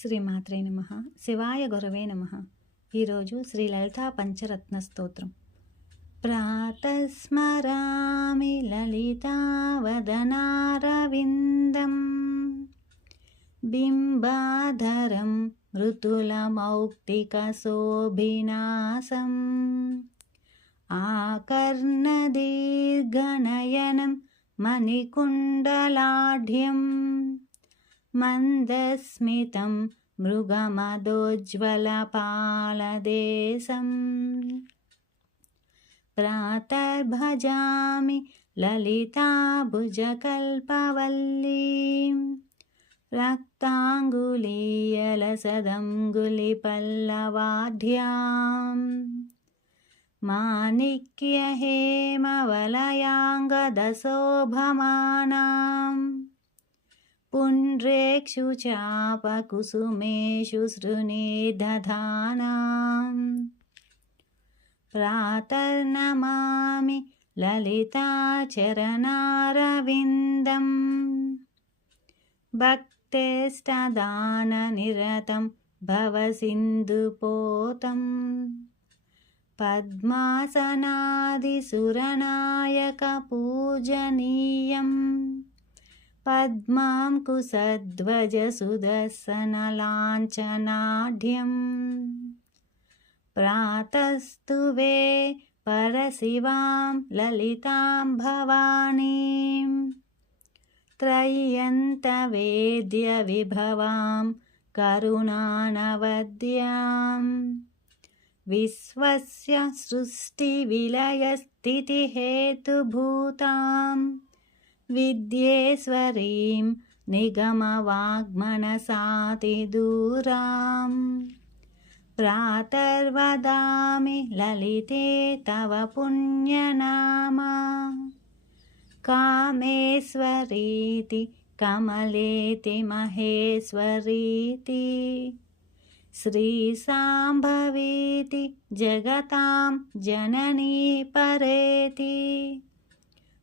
శ్రీమాత్రే నమః. శివాయ గురవే నమః. ఈరోజు శ్రీ లలితా పంచరత్న స్తోత్రం. ప్రాతస్మరామి లలితావదనారవిందం బింబాధరం మృతులమౌక్తికశోభినాసం ఆకర్ణదీర్ఘనయనం మణికుండలాఢ్యం మందస్మితం మృగమదోజ్వలపాలదేశం ప్రాతర్భజామి లలితాభుజకల్పవల్లీం రక్తాంగులీయలసదంగులిపల్లవాఢ్యాం మాణిక్యహేమవలయాంగదశోభమానాం పుండ్రేక్షు చాపకుసుమేషు సృణీదధానాం ప్రాతర్నమామి లలితాచరణారవిందం భక్తేష్టదాననిరతం భవసింధుపోతం పద్మాసనాదిసురనాయకపూజనీయం పద్మాం కుశధ్వజసుదర్శనలాంఛనాఢ్యం ప్రాతస్తువే పరశివాం లలితాం భవానీం త్రయ్యంతవేద్యవిభవాం కరుణానవద్యాం విశ్వస్య సృష్టివిలయస్థితిహేతుభూతాం విద్యేశ్వరీం నిగమవాగ్మనసాతిదూరాం ప్రాతర్వదామి లలితే తవ పుణ్యనామా కామేశ్వరీతి కమలేతి మహేశ్వరీతి శ్రీసాంభవీతి జగతాం జననీ పరేతి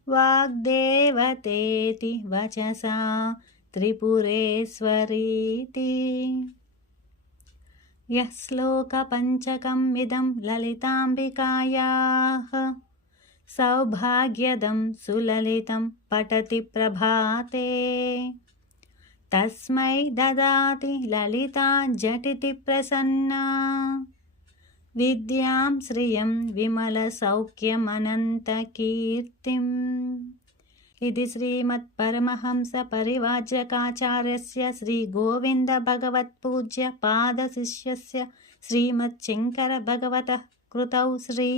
వాగ్దేవతేతి వచసా త్రిపురేశ్వరీతి యః శ్లోకపంచకం ఇదం లలితాంబికాయాః సౌభాగ్యదం సులలితం పఠతి ప్రభాతే తస్మై దదాతి లలితా జటితి ప్రసన్నా విద్యాం శ్రియం విమల సౌఖ్యమనంతకీర్తిం. ఇది శ్రీమత్ పరమహంస పరివ్రాజకాచార్యస్య శ్రీ గోవింద భగవత్పూజ్య పాద శిష్యస్య శ్రీమత్ శంకర భగవతః కృతౌ శ్రీ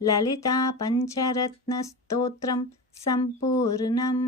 లలితా పంచరత్న స్తోత్రం సంపూర్ణం.